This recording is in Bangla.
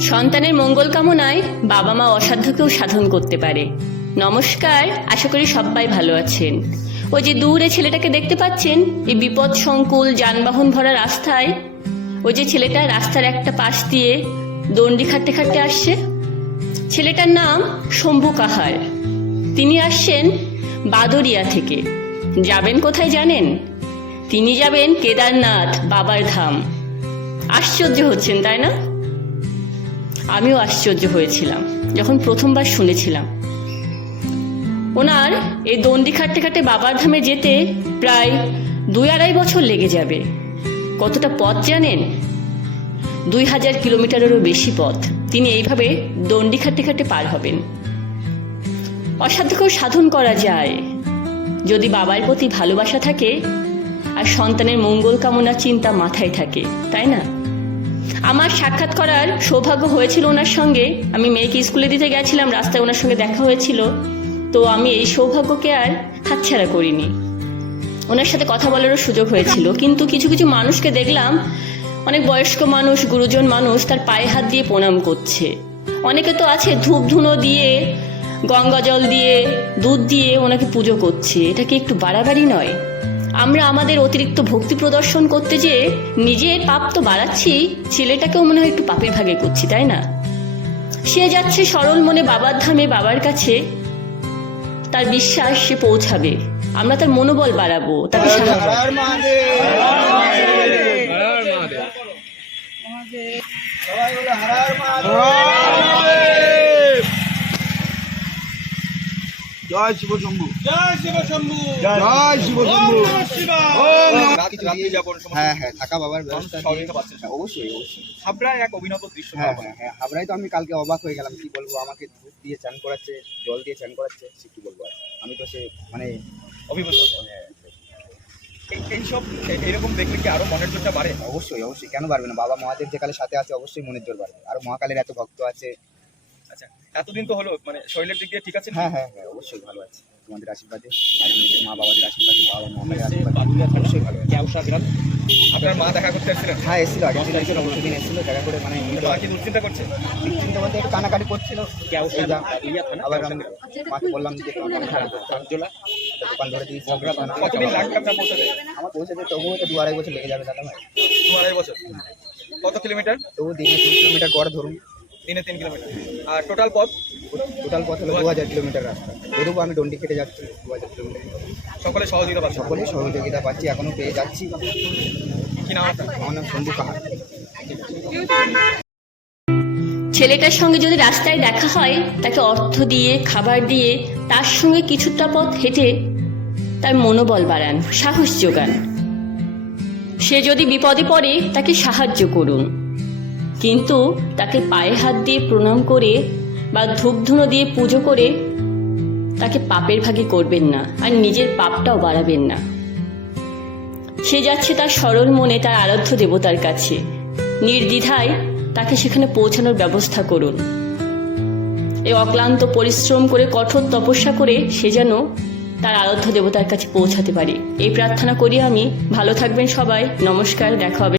সন্তানের মঙ্গল কামনায় বাবা মা অসাধ্যকেও সাধন করতে পারে। নমস্কার, আশা করি সবাই ভালো আছেন। ওই যে দূরে ছেলেটাকে দেখতে পাচ্ছেন, এই বিপদ সংকুল যানবাহন ভরা রাস্তায়, ওই যে ছেলেটা রাস্তার একটা পাশ দিয়ে দণ্ডি খাটতে খাটতে আসছে। ছেলেটার নাম শম্ভু কাহার। তিনি আসছেন বাদরিয়া থেকে। যাবেন কোথায় জানেন? তিনি যাবেন কেদারনাথ বাবার ধাম। আশ্চর্য হচ্ছেন, তাই না? আমিও আশ্চর্য হয়েছিলাম, যখন প্রথমবার শুনেছিলাম। ওনার এই দণ্ডি খাটতে খাটতে বাবার ধামে যেতে প্রায় দুই আড়াই বছর লেগে যাবে। কতটা পথ জানেন? দুই হাজার কিলোমিটারেরও বেশি পথ। তিনি এইভাবে দণ্ডি খাটতে খাটতে পার হবেন। অসাধ্যকেও সাধন করা যায়। যদি বাবার প্রতি ভালোবাসা থাকে, আর সন্তানের মঙ্গল কামনা চিন্তা মাথায় থাকে, তাই না? আমার সাক্ষাৎ করার সৌভাগ্য হয়েছিল ওনার সঙ্গে। আমি মেয়েকে স্কুলে দিতে গেছিলাম, রাস্তায় ওনার সঙ্গে দেখা হয়েছিল। তো আমি এই সৌভাগ্যকে আর হাতছাড়া করিনি। ওনার সাথে কথা বলারও সুযোগ হয়েছিল। কিন্তু কিছু কিছু মানুষকে দেখলাম, অনেক বয়স্ক মানুষ, গুরুজন মানুষ তার পায়ে হাত দিয়ে প্রণাম করছে। অনেকে তো আছে ধূপ ধুনো দিয়ে, গঙ্গা জল দিয়ে, দুধ দিয়ে ওনাকে পুজো করছে। এটা কি একটু বাড়াবাড়ি নয়? আমরা আমাদের অতিরিক্ত ভক্তি প্রদর্শন করতে যে নিজের পাপ তো বাড়াচ্ছি ছেলেটাকেও মনে হয় একটু পাপের ভাগে করছি তাই না? সে যাচ্ছে সরল মনে বাবার ধামে বাবার কাছে। তার বিশ্বাস সে পৌঁছাবে। আমরা তার মনোবল বাড়াবো তাকে সাহায্য হর মহাদেব সবাই বলে হর মহাদেব জয় শিব শম্ভু জয় শিব শম্ভু জয় শিব শম্ভু হ্যাঁ হ্যাঁ থাকা বাবার ব্যবস্থা হ্যাঁ, অবশ্যই অবশ্যই। হাবড়ায় এক অভিনব দৃশ্য হ্যাঁ হ্যাঁ হ্যাঁ হাবড়ায় তো আমি কালকে অবাক হয়ে গেলাম কি বলব? আমাকে দুধ দিয়ে চান করাচ্ছে জল দিয়ে চান করাচ্ছে সে কি বলব আমি তো সে মানে অভিভূত। হ্যাঁ, এই- এইসব এই- এরকম দেখলে কি আরও মনের জোরটা বাড়ে? অবশ্যই অবশ্যই কেন পারবে না? বাবা মহাদেব যে কালের সাথে আছে অবশ্যই মনের জোর বাড়বে। আর মহাকালের এত ভক্ত আছে। আচ্ছা এতদিন তো হলো মানে শরীরের দিক দিয়ে ঠিক আছে হ্যাঁ হ্যাঁ হ্যাঁ। অবশ্যই ভালো আছে। তোমাদের আশীর্বাদে মা বাবাদের আশীর্বাদে বাবা আশীর্বাদে। অবশ্যই ভালো আপনার মা দেখা করতে আসছিলেন হ্যাঁ এসেছিল এসেছিল পরশু দিন এসেছিল দেখা করে মানে আর কি দুশ্চিন্তা করছে? চিন্তা বলতে একটু কানাকাটি করছিল। আবার আমি মাকে বললাম যে দোকান খারাপ দোকান ধরে দিয়েছি। কতদিন লাগবে আপনার পৌঁছাতে? আমার পৌঁছে যেতে তবুও তো দু আড়াই বছর লেগে যাবে দাদা ভাই দু আড়াই বছর। কত কিলোমিটার? তবু দিনে তিন কিলোমিটার গড় ধরুন। দিনে তিন কিলোমিটার। আর টোটাল পথ? টোটাল পথ হলো দু হাজার কিলোমিটার রাস্তা। এরকম আমি ডন্ডি কেটে যাচ্ছি দু হাজার কিলোমিটার। সকলে সহযোগিতা পাচ্ছে সকলেই সহযোগিতা পাচ্ছি এখনও পেয়ে যাচ্ছি। কি নাম আমার নাম সন্ধু কাহার ছেলেটার সঙ্গে যদি রাস্তায় দেখা হয় তাকে অর্থ দিয়ে খাবার দিয়ে তার সঙ্গে কিছুটা পথ হেঁটে তার মনোবল বাড়ান সাহস যোগান। সে যদি বিপদে পড়ে তাকে সাহায্য করুন। কিন্তু তাকে পায়ে হাত দিয়ে প্রণাম করে বা ধূপধুনো দিয়ে পুজো করে তাকে পাপের ভাগে করবেন না আর নিজের পাপটাও বাড়াবেন না। সে যাচ্ছে তার সরল মনে তার আরাধ্য দেবতার কাছে। নির্দ্বিধায় তাকে সেখানে পৌঁছানোর ব্যবস্থা করুন। এই অক্লান্ত পরিশ্রম করে, কঠোর তপস্যা করে সে যেন তার আরাধ্য দেবতার কাছে পৌঁছাতে পারে। এই প্রার্থনা করি আমি। ভালো থাকবেন সবাই। নমস্কার। দেখা হবে